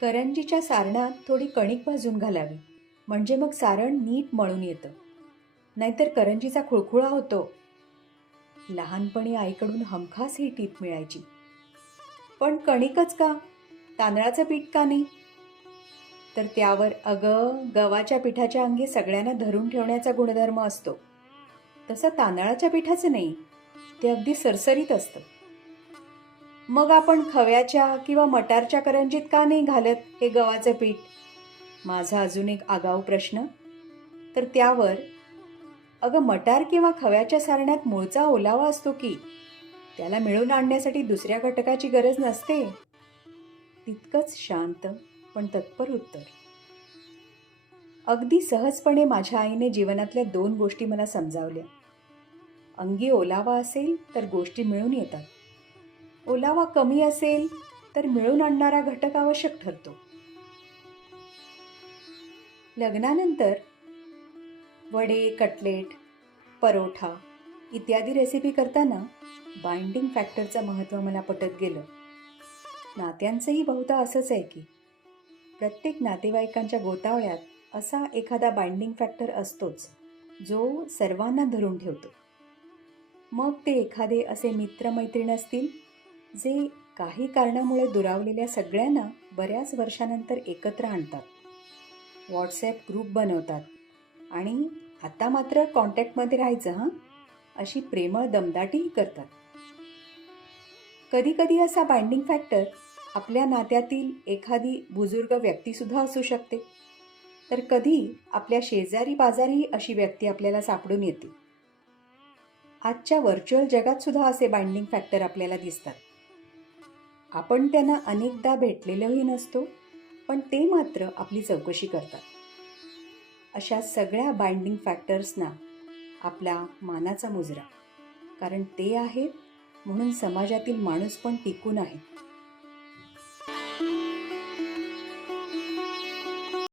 करंजीच्या सारणात थोडी कणिक भाजून घालावी. म्हणजे मग सारण नीट मळून येतं. नाहीतर करंजीचा खुळखुळा होतो. लहानपणी आईकडून हमखास ही टीप मिळायची. पण कणिकच का? तांदळाचं पीठ का नाही? तर त्यावर अगं गव्हाच्या पिठाच्या अंगी सगळ्यांना धरून ठेवण्याचा गुणधर्म असतो. तसं तांदळाच्या पिठाचं नाही. ते अगदी सरसरीत असतं. मग आपण खव्याच्या किंवा मटारच्या करंजीत का नाही घालत हे गव्हाचं पीठ? माझा अजून एक आगाऊ प्रश्न. तर त्यावर अगं मटार किंवा खव्याच्या सारण्यात मूळचा ओलावा असतो की? त्याला मिळून आणण्यासाठी दुसऱ्या घटकाची गरज नसते? तितकंच शांत पण तत्पर उत्तर. अगदी सहजपणे माझ्या आईने जीवनातल्या दोन गोष्टी मला समजावल्या. अंगी ओलावा असेल तर गोष्टी मिळून येतात. ओलावा कमी असेल तर मिळून आणणारा घटक आवश्यक ठरतो. लग्नानंतर वडे कटलेट परोठा इत्यादी रेसिपी करताना बाइंडिंग फॅक्टरचं महत्त्व मला पटत गेलं. नात्यांचंही बहुधा असंच आहे की प्रत्येक नातेवाईकांच्या गोतावळ्यात असा एखादा बाइंडिंग फॅक्टर असतोच जो सर्वांना धरून ठेवतो. मग ते एखादे असे मित्रमैत्रीण असतील जे काही कारणामुळे दुरावलेल्या सगळ्यांना बऱ्याच वर्षानंतर एकत्र आणतात. व्हॉट्सॲप ग्रुप बनवतात. आणि आता मात्र कॉन्टॅक्टमध्ये राहायचं हां? अशी प्रेमळ दमदाटीही करतात. कधीकधी असा बाइंडिंग फॅक्टर आपल्या नात्यातील एखादी बुजुर्ग व्यक्तीसुद्धा असू शकते. तर कधी आपल्या शेजारी बाजारी अशी व्यक्ती आपल्याला सापडून येते. आजच्या व्हर्च्युअल जगात सुद्धा असे बाइंडिंग फॅक्टर आपल्याला दिसतात. आपण त्यांना अनेकदा भेटलेलोही नसतो पण ते मात्र आपली चौकशी करतात. अशा सगळ्या बाइंडिंग फॅक्टर्सना आपला मानाचा मुजरा. कारण ते आहेत म्हणून समाजातील माणूस पण टिकून आहे.